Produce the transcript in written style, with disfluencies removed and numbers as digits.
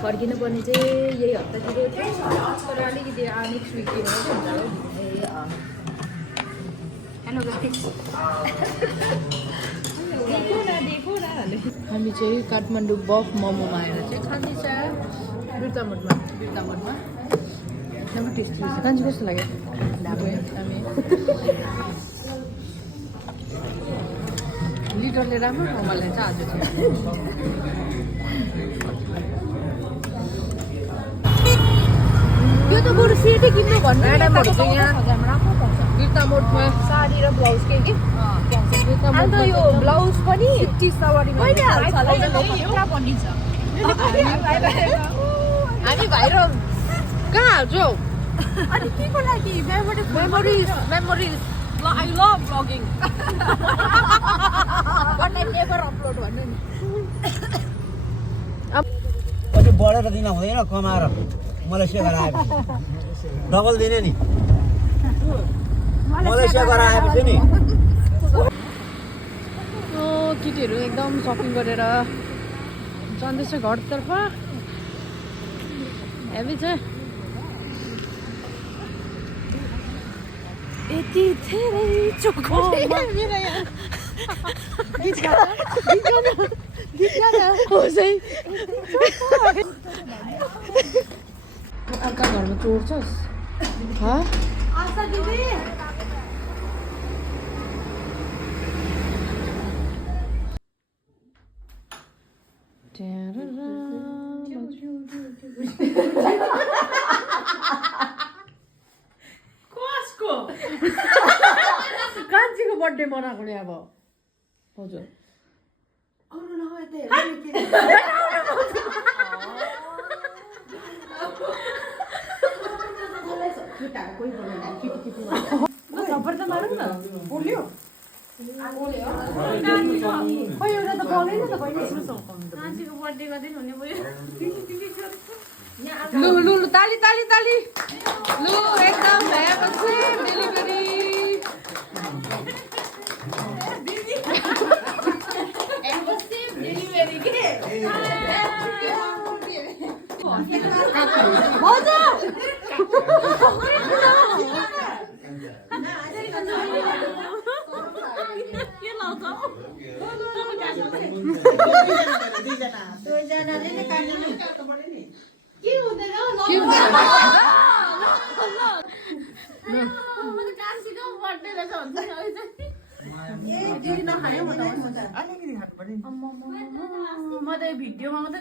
फर्किनु पर्ने चाहिँ यही हप्तातिर तर अलिकति नेक्स्ट विकतिर हुन्छ हेलो हामी चाहिँ काठमाडौँ बफ मोमोमा आएर चाहिँ खाँदैछ बिर्तामोडमा एकदमै टेस्टी रहेछ कान्छी कस्तो लाग्यो हामी लिटरले राम्रो ठाउँमा ल्यान्छ आज चाहिँ यो त बरु सेटै किन्नु भन्नु म्याडमहरू चाहिँ यहाँ बिर्तामोडमा साडी र ब्लाउज के अन्त यो ब्लाउज पनि हामी भाइ र कहाँ हाल्छौ अनि के को लागि memories I love vlogging but I never upload भन्नु नि पछि बढेर दिन हुँदैन कमाएर मलेसिया गएर आएपछि डबल दिने नि मलेसिया गएर आएपछि नि केटीहरू एकदम सपिङ गरेर जाँदैछ घरतर्फ हेभी चाहिँ यति धेरै चोखो अर्का घरमा चोर्छस् कान्छीको बर्थडे मनाएको नि अब हजुर त मारौँ न बोल्यो एउटा त बोलेन त कान्छीको बर्थडे गर्दै हुने भयो लु ताली ताली ताली लु एकदम भएपछि डेलिभरी म त भिडियोमा मात्रै